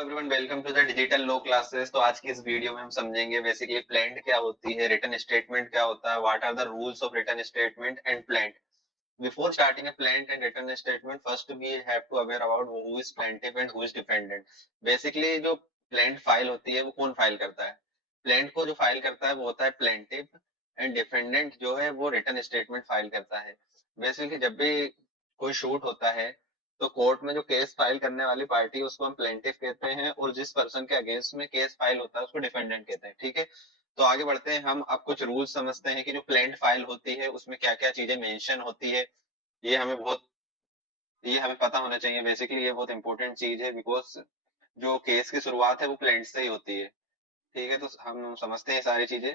Everyone, welcome to the digital law classes. तो आज की इस वीडियो में हम समझेंगे बेसिकली प्लेंट क्या होती है, रिटन स्टेटमेंट क्या होता है, what are the rules of written statement and plaint. Before starting a plaint and written statement, first we have to aware about who is plaintiff and who is defendant. Basically जो plaint file होती है वो कौन file करता है? Plaint को जो file करता है वो होता है प्लेंटिफ, एंड डिफेंडेंट जो है वो रिटन स्टेटमेंट फाइल करता है। बेसिकली जब भी कोई शूट होता है तो कोर्ट में जो केस फाइल करने वाली पार्टी है उसको हम प्लेंटिफ कहते हैं, और जिस पर्सन के अगेंस्ट में केस फाइल होता है उसको डिफेंडेंट कहते हैं। ठीक है, तो आगे बढ़ते हैं। हम अब कुछ रूल्स समझते हैं कि जो प्लेंट फाइल होती है उसमें क्या क्या चीजें मेंशन होती है। ये हमें बहुत ये हमें पता होना चाहिए। बेसिकली ये बहुत इंपॉर्टेंट चीज है, बिकॉज जो केस की शुरुआत है वो प्लेंट से ही होती है। ठीक है, तो हम समझते हैं सारी चीजें।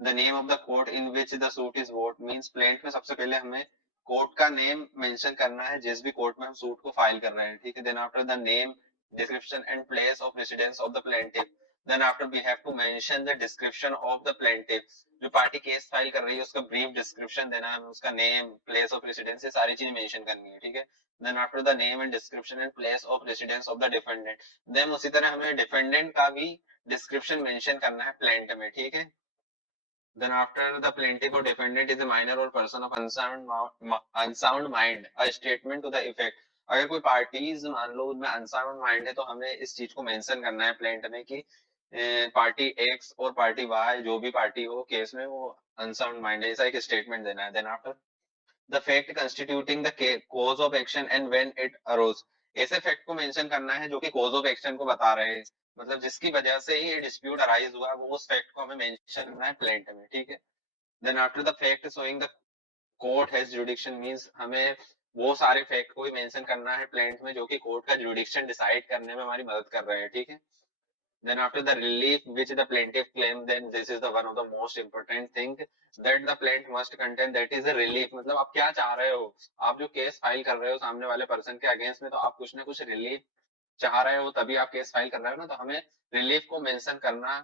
The name of the court in which the suit is vote means, plaint में सबसे पहले हमें कोर्ट का नेम मेंशन करना है जिस भी कोर्ट में हम सूट को फाइल कर रहे हैं। ठीक है, then after the name, description and place of residence of the plaintiff. Then after we have to mention the description of the plaintiff. जो पार्टी केस फाइल कर रही है उसका ब्रीफ डिस्क्रिप्शन देना है, उसका नेम, प्लेस ऑफ रेसिडेंस, ये सारी चीजें मेंशन करनी है। ठीक है, then after the name and description and place of residence of the defendant. Then उसी तरह हमें डिफेंडेंट का भी डिस्क्रिप्शन मेंशन करना है प्लेंट में। ठीक है, then after the plaintiff or defendant is a minor or person of unsound mind, a statement to the effect। अगर कोई पार्टीज मान लो उनमें अनसाउंड माइंड है तो हमें इस चीज को मेंशन करना है प्लेंट में कि पार्टी एक्स और पार्टी वाई, जो भी पार्टी हो केस में, वो अनसाउंड माइंड है, ऐसा एक स्टेटमेंट देना है। Then after the fact constituting the cause of action and when it arose. ऐसे फैक्ट को मेंशन करना है जो कि कॉज ऑफ एक्शन को बता रहे हैं, मतलब जिसकी वजह से ही ये डिस्प्यूट अराइज हुआ, वो उस फैक्ट को हमें मेंशन करना है प्लेंट में। ठीक है, then after the fact showing the court has jurisdiction means, हमें वो सारे फैक्ट को ही मेंशन करना है प्लेंट में जो कि कोर्ट का जुडिक्शन डिसाइड करने में हमारी मदद कर रहे हैं। ठीक है, then after the relief which the plaintiff claim, then this is the one of the most important thing that the plaintiff must contain, that is a relief। मतलब आप क्या चाह रहे हो? आप जो केस फाइल कर रहे हो सामने वाले पर्सन के अगेंस्ट में, तो आप कुछ ना कुछ रिलीफ चाह रहे हो, तभी आप केस फाइल कर रहे हो ना, तो हमें रिलीफ को मेंशन करना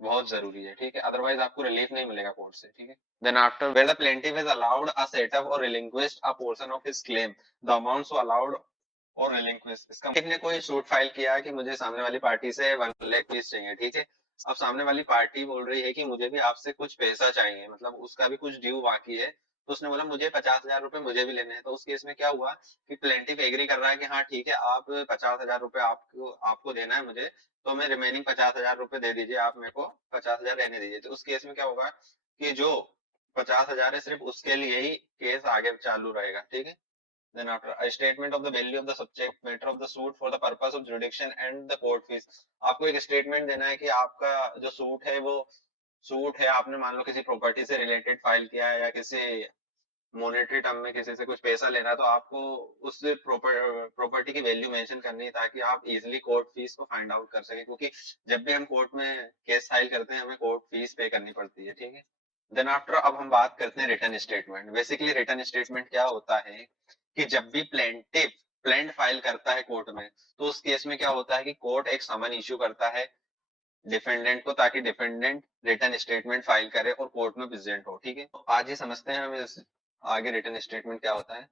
बहुत जरूरी है। ठीक है, अदरवाइज आपको रिलीफ नहीं मिलेगा कोर्ट से। ठीक है, then after where the plaintiff is allowed a setup or relinquished a portion of his claim, the amount so allowed or relinquish. इसका ने कोई सूट फाइल किया कि मुझे सामने वाली पार्टी से 1 लाख पीस चाहिए। ठीक है, अब सामने वाली पार्टी बोल रही है कि मुझे भी आपसे कुछ पैसा चाहिए, मतलब उसका भी कुछ ड्यू बाकी है, तो उसने बोला मुझे 50,000 रुपए मुझे भी लेने हैं। तो उस केस में क्या हुआ कि प्लेंटिफ एग्री कर रहा है कि हाँ ठीक है, आप 50,000 रुपए आपको आपको देना है मुझे, तो मैं रिमेनिंग 50,000 रुपए दे दीजिए, आप मेरे को 50,000 रहने दीजिए। तो उस केस में क्या होगा कि जो 50,000 है सिर्फ उसके लिए ही केस आगे चालू रहेगा। ठीक है, then after a statement of the value of the subject matter of the suit for the purpose of jurisdiction and the court fees। आपको एक स्टेटमेंट देना है कि आपका जो सूट है वो सूट है, आपने मान लो किसी प्रॉपर्टी से रिलेटेड फाइल किया है या किसी मॉनेटरी टर्म में किसी से कुछ पैसा लेना है, तो आपको उस प्रॉपर्टी की वैल्यू मेंशन करनी है ताकि आप इजीली कोर्ट फीस को फाइंड आउट कर सके, क्योंकि जब भी हम कोर्ट में केस फाइल करते हैं हमें कोर्ट फीस पे करनी पड़ती है। ठीक है, देन आफ्टर अब हम बात करते हैं return statement. Basically return statement क्या होता है कि जब भी प्लेंट फाइल करता है कोर्ट में, तो उस केस में क्या होता है कि कोर्ट एक समन इश्यू करता है डिफेंडेंट को, ताकि डिफेंडेंट रिटर्न स्टेटमेंट फाइल करे और कोर्ट में प्रेजेंट हो। ठीक है, तो आज ही समझते हैं हम आगे रिटर्न स्टेटमेंट क्या होता है।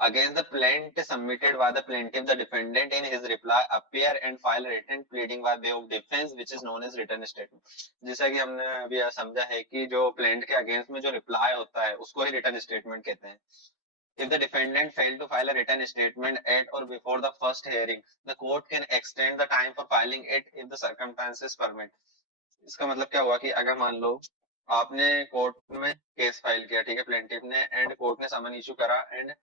Against the plaint submitted by the plaintiff, the defendant in his reply appear and file written pleading by way of defense, which is known as written statement। जैसा कि हमने अभी समझा है कि जो प्लेंट के अगेंस्ट में जो रिप्लाई होता है उसको ही रिटर्न स्टेटमेंट कहते हैं। If the defendant failed to file a written statement at or before the first hearing, the court can extend the time for filing it if the circumstances permit। इसका मतलब क्या हुआ कि अगर मान लो आपने कोर्ट में केस फाइल किया, ठीक है, प्लेंटिफ ने, एंड कोर्ट ने समन इशू करा, एंड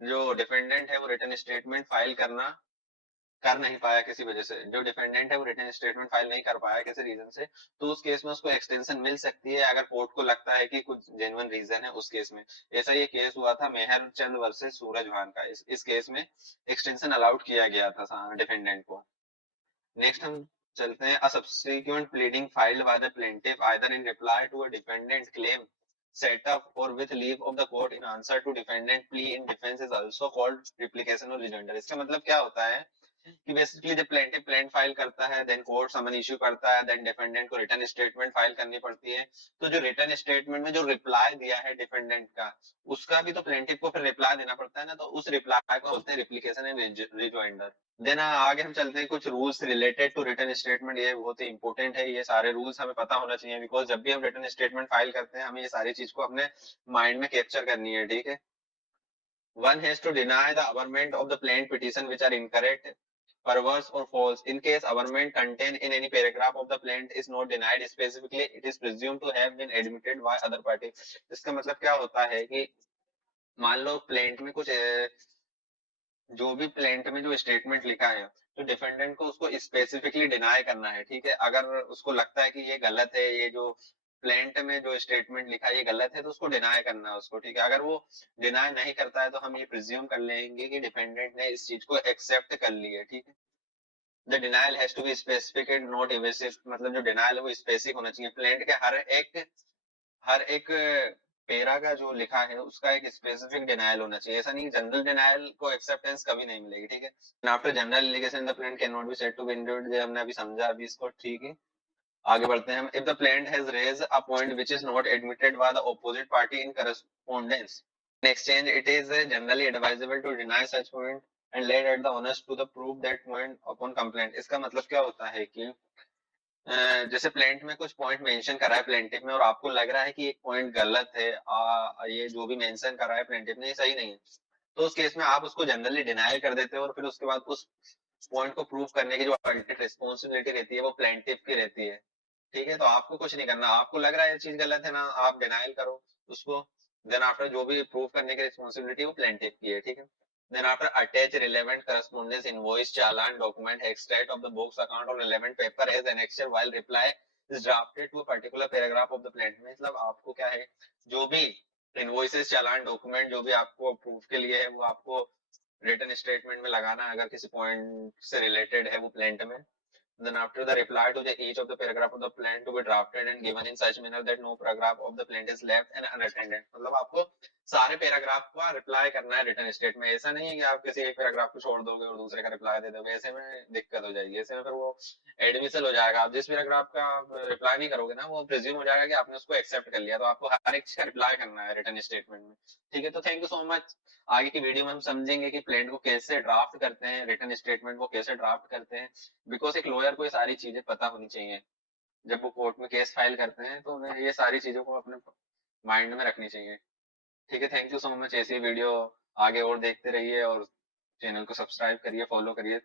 जो डिफेंडेंट है वो रिटर्न स्टेटमेंट फाइल कर नहीं पाया किसी वजह से, जो डिफेंडेंट है वो रिटर्न स्टेटमेंट फाइल नहीं कर पाया किसी रीजन से, तो उस केस में उसको एक्सटेंशन मिल सकती है अगर कोर्ट को लगता है कि कुछ जेन्युइन रीजन है उस केस में। ऐसा ये केस हुआ था मेहर चंद वर्सेस सूरज भान का। इस केस में एक्सटेंशन अलाउड किया गया था डिफेंडेंट को। नेक्स्ट हम चलते हैं, a subsequent pleading filed by the plaintiff either in reply to a defendant claim set up or with leave of the court in answer to defendant plea in defense is also called replication or rejoinder। इसका मतलब क्या होता है कि basically जब plaintiff plaint file करता है, then court समन issue करता है, देन डिफेंडेंट को रिटर्न स्टेटमेंट फाइल करनी पड़ती है। तो जो रिटर्न स्टेटमेंट में जो रिप्लाई दिया है डिफेंडेंट का, उसका भी तो प्लेंटिव को फिर रिप्लाई देना पड़ता है ना, तो उस रिप्लाई को बोलते हैं रिप्लिकेशन एंड रिजॉइंडर। देन आगे हम चलते हैं कुछ rules related to return statement. ये बहुत ही इंपॉर्टेंट है, ये सारे रूल्स हमें पता होना चाहिए, बिकॉज जब भी हम रिटर्न स्टेटमेंट फाइल करते हैं हमें ये सारी चीज को अपने माइंड में कैप्चर करनी है, ठीक है। One has to deny the averment of the plaint petition which are incorrect, perverse or false. In case averment contained in any paragraph of the plaint is not denied specifically, it is presumed to have been admitted by other party. इसका मतलब क्या होता है कि मान लो plaint में कुछ जो भी प्लेंट में जो स्टेटमेंट लिखा है, तो डिफेंडेंट को उसको स्पेसिफिकली डिनाई करना है, ठीक है। अगर उसको लगता है कि ये गलत है, ये जो प्लेंट में जो स्टेटमेंट लिखा है ये गलत है, तो उसको डिनाई करना है उसको, ठीक है। अगर वो डिनाई नहीं करता है तो हम ये प्रिज्यूम कर लेंगे कि डिफेंडेंट ने इस चीज को एक्सेप्ट कर लिया है, ठीक है। The denial has to be specific and not evasive, मतलब जो डिनाइल है वो स्पेसिफिक होना चाहिए। प्लेंट के हर एक पेरा का जो लिखा है उसका एक स्पेसिफिक डिनायल होना चाहिए, ऐसा नहीं जनरल डिनायल को एक्सेप्टेंस कभी नहीं मिलेगी, ठीक है। After general allegation the plaint can not be said to be इंडिविड, ये हमने अभी समझा अभी इसको, ठीक है। आगे बढ़ते हैं हम। If the plaint has raise a point which is not admitted by the opposite party in correspondence in exchange, it is generally advisable to deny such point and let at the onus to the prove that point upon complaint. इसका मतलब क्या होता है कि जैसे plaint में कुछ point mention करा है प्लेंटिव में और आपको लग रहा है कि एक पॉइंट गलत है, ये जो भी मेंशन करा है प्लेंटिव ने ये सही नहीं है, तो उस केस में आप उसको जनरली डिनाई कर देते हो और फिर उसके बाद उस पॉइंट को प्रूव करने की जो अल्टीमेट रिस्पॉन्सिबिलिटी रहती है वो प्लेंटिव की रहती है, ठीक है। तो आपको कुछ नहीं करना, आपको लग रहा है ये चीज गलत है ना, आप डिनाइल करो उसको, देन आफ्टर जो भी प्रूव करने की रिस्पॉन्सिबिलिटी वो प्लेंटिव की है, ठीक है। Then after attach relevant correspondence, invoice, challan, document, extract of the books account or relevant paper as annexure while reply is drafted to a particular paragraph of the plaint। मतलब आपको क्या है, जो भी इनवॉइसेस चालान डॉक्यूमेंट जो भी आपको proof के लिए है वो आपको रिटन स्टेटमेंट में लगाना है, अगर किसी पॉइंट से रिलेटेड है वो प्लेंट में। Then after the reply to each of the paragraph of the plan to be drafted and given in such manner that no paragraph of the plan is left and unattended। मतलब आपको सारे paragraph का reply करना है return state में, ऐसा नहीं है कि आप किसी एक पैराग्राफ को छोड़ दोगे और दूसरे का रिप्लाई दे दोगे, ऐसे में दिक्कत हो जाएगी, ऐसे में फिर वो एडमिसल हो जाएगा। आप जिस पैराग्राफ का रिप्लाई नहीं करोगे ना वो प्रिज्यूम हो जाएगा कि आपने उसको एक्सेप्ट कर लिया, तो आपको हर एक का रिप्लाई करना है रिटर्न स्टेटमेंट में, ठीक है। तो थैंक यू सो मच। आगे की वीडियो में हम समझेंगे कि प्लेंट को कैसे ड्राफ्ट करते हैं, रिटर्न स्टेटमेंट को कैसे ड्राफ्ट करते हैं, बिकॉज एक लॉयर को ये सारी चीजें पता होनी चाहिए। जब वो कोर्ट में केस फाइल करते हैं तो उन्हें ये सारी चीजों को अपने माइंड में रखनी चाहिए, ठीक है। Thank you so much. ऐसी वीडियो आगे और देखते रहिए और चैनल को सब्सक्राइब करिए, फॉलो करिए।